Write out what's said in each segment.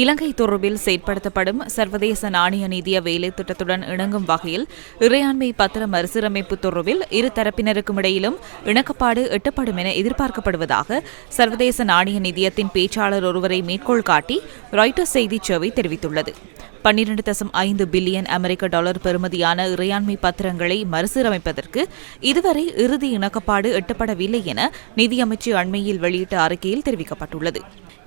இலங்கை தொடர்பில் செயற்படுத்தப்படும் சர்வதேச நாணய நிதிய வேலை திட்டத்துடன் இணங்கும் வகையில் இறையாண்மை பத்திர மறுசீரமைப்பு தொடர்பில் இரு தரப்பினருக்கும் இடையிலும் இணக்கப்பாடு எட்டப்படும் என எதிர்பார்க்கப்படுவதாக சர்வதேச நாணய நிதியத்தின் பேச்சாளர் ஒருவரை மேற்கோள் காட்டி ராய்ட்டர்ஸ் செய்திச் சேவை தெரிவித்துள்ளது. 12.5 பில்லியன் அமெரிக்க டாலர் பெறுமதியான இறையாண்மை பத்திரங்களை மறுசீரமைப்பதற்கு இதுவரை இறுதி இணக்கப்பாடு எட்டப்படவில்லை என நிதியமைச்சு அண்மையில் வெளியிட்ட அறிக்கையில் தெரிவிக்கப்பட்டுள்ளது.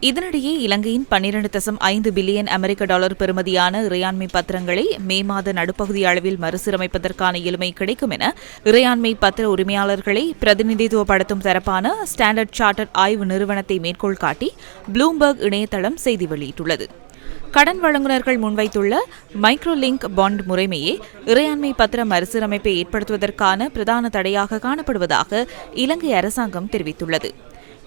இதனிடையே இலங்கையின் 12.5 பில்லியன் அமெரிக்க டாலர் பெறுமதியான இறையாண்மை பத்திரங்களை மே மாத நடுப்பகுதி அளவில் மறுசீரமைப்பதற்கான எளிமை கிடைக்கும் என இறையாண்மை பத்திர உரிமையாளர்களை பிரதிநிதித்துவப்படுத்தும் தரப்பான ஸ்டாண்டர்ட் சார்ட்டர்ட் ஆய்வு நிறுவனத்தை மேற்கோள் காட்டி ப்ளூம்பர்க் இணையதளம் செய்தி வெளியிட்டுள்ளது. கடன் வழங்குநர்கள் முன்வைத்துள்ள மைக்ரோலிங்க் பாண்ட் முறைமையே இறையாண்மை பத்திர மறுசீரமைப்பை ஏற்படுத்துவதற்கான பிரதான தடையாக காணப்படுவதாக இலங்கை அரசாங்கம் தெரிவித்துள்ளது.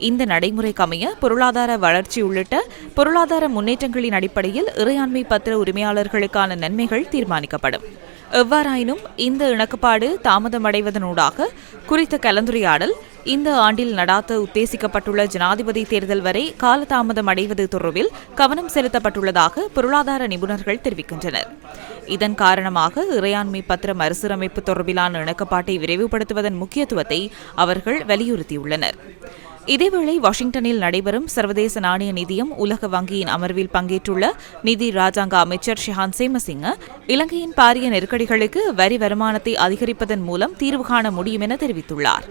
இந்த நடைமுறைக்கமைய பொருளாதார வளர்ச்சி உள்ளிட்ட பொருளாதார முன்னேற்றங்களின் அடிப்படையில் இறையாண்மை பத்திர உரிமையாளர்களுக்கான நன்மைகள் தீர்மானிக்கப்படும். எவ்வாறாயினும் இந்த இணக்கப்பாடு தாமதமடைவதனூடாக குறித்த கலந்துரையாடல் இந்த ஆண்டில் நடாத்த உத்தேசிக்கப்பட்டுள்ள ஜனாதிபதி தேர்தல் வரை காலதாமதம் அடைவது தொடர்பில் கவனம் செலுத்தப்பட்டுள்ளதாக பொருளாதார நிபுணர்கள் தெரிவிக்கின்றனர். இதன் காரணமாக இறையாண்மை பத்திர மறுசீரமைப்பு தொடர்பிலான இணக்கப்பாட்டை விரைவுபடுத்துவதன் முக்கியத்துவத்தை அவர்கள் வலியுறுத்தியுள்ளனர். இதேவேளை வாஷிங்டனில் நடைபெறும் சர்வதேச நாணய நிதியம் உலக வங்கியின் அமர்வில் பங்கேற்றுள்ள நிதி ராஜாங்க அமைச்சர் ஷெஹான் சேமசிங்க இலங்கையின் பாரிய நெருக்கடிகளுக்கு வரி வருமானத்தை அதிகரிப்பதன் மூலம் தீர்வு காண முடியும் என தெரிவித்துள்ளார்.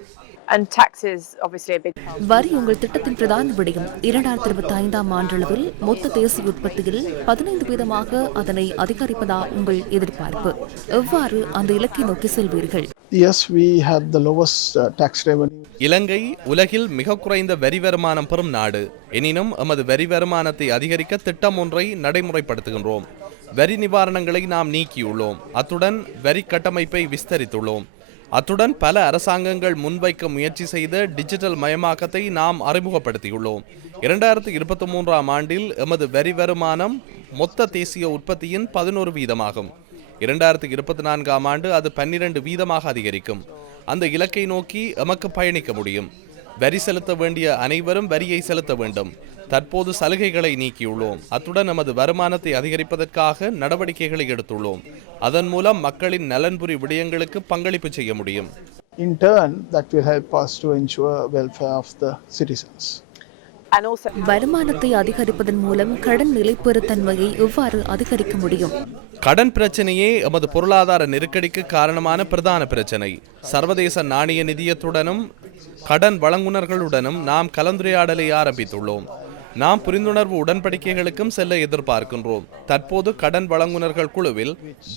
வரி உங்கள் திட்டத்தின் பிரதான விடயம். 2025ஆம் ஆண்டளவில் மொத்த தேசிய உற்பத்தியில் 15% அதனை அதிகரிப்பதா உங்கள் எதிர்பார்ப்பு? எவ்வாறு அந்த இலக்கை நோக்கி செல்வீர்கள்? Yes, we had the lowest tax revenue. இலங்கை உலகில் மிக குறைந்த வரி வருமானம் பெறும் நாடு. எனினும் எமது வரி வருமானத்தை அதிகரிக்க திட்டம் ஒன்றை நடைமுறைப்படுத்துகின்றோம். வரி நிவாரணங்களை நாம் நீக்கியுள்ளோம். அத்துடன் வரி கட்டமைப்பை விஸ்தரித்துள்ளோம். அத்துடன் பல அரசாங்கங்கள் முன்வைக்க முயற்சி செய்த டிஜிட்டல் மயமாக்கத்தை நாம் அறிமுகப்படுத்தியுள்ளோம். 2023ஆம் ஆண்டில் எமது வரி வருமானம் மொத்த தேசிய உற்பத்தியின் 11% 2024ஆம் ஆண்டு அது 12% அதிகரிக்கும். அந்த இலக்கை நோக்கி எமக்கு பயணிக்க முடியும். வரி செலுத்த வேண்டிய அனைவரும் வரியை செலுத்த வேண்டும். தற்போது சலுகைகளை நீக்கியுள்ளோம். அத்துடன் நமது வருமானத்தை அதிகரிப்பதற்காக நடவடிக்கைகளை எடுத்துள்ளோம். அதன் மூலம் மக்களின் நலன்புரி விடயங்களுக்கு பங்களிப்பு செய்ய முடியும். In turn, that will help us to ensure welfare of the citizens. வருமானத்தை அதிகரிப்பதன் மூலம் கடன் நிலைப்பெறுத்தன்மையை எவ்வாறு அதிகரிக்க முடியும்? கடன் பிரச்சனையே எமது பொருளாதார நெருக்கடிக்கு காரணமான பிரதான பிரச்சனை. சர்வதேச நாணய நிதியத்துடனும் கடன் வழங்குனர்களுடனும் நாம் கலந்துரையாடலை ஆரம்பித்துள்ளோம். நாம் புரிந்துணர்வு உடன்படிக்கைகளுக்கும் செல்ல எதிர்பார்க்கின்றோம். தற்போது கடன் வழங்குனர்கள் குழுவில்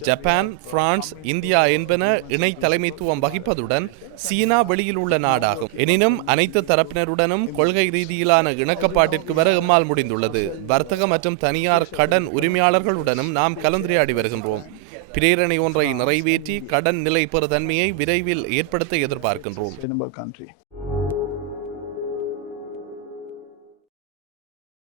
ஜப்பான், பிரான்ஸ், இந்தியா என்பன இணை தலைமைத்துவம் வகிப்பதுடன் சீனா வெளியில் உள்ள நாடாகும். எனினும் அனைத்து தரப்பினருடனும் கொள்கை ரீதியிலான இணக்கப்பாட்டிற்கு வர எம்மால் முடிந்துள்ளது. வர்த்தக மற்றும் தனியார் கடன் உரிமையாளர்களுடனும் நாம் கலந்துரையாடி வருகின்றோம். பிரேரணை ஒன்றை நிறைவேற்றி கடன் நிலை பெறுதன்மையை விரைவில் ஏற்படுத்த எதிர்பார்க்கின்றோம்.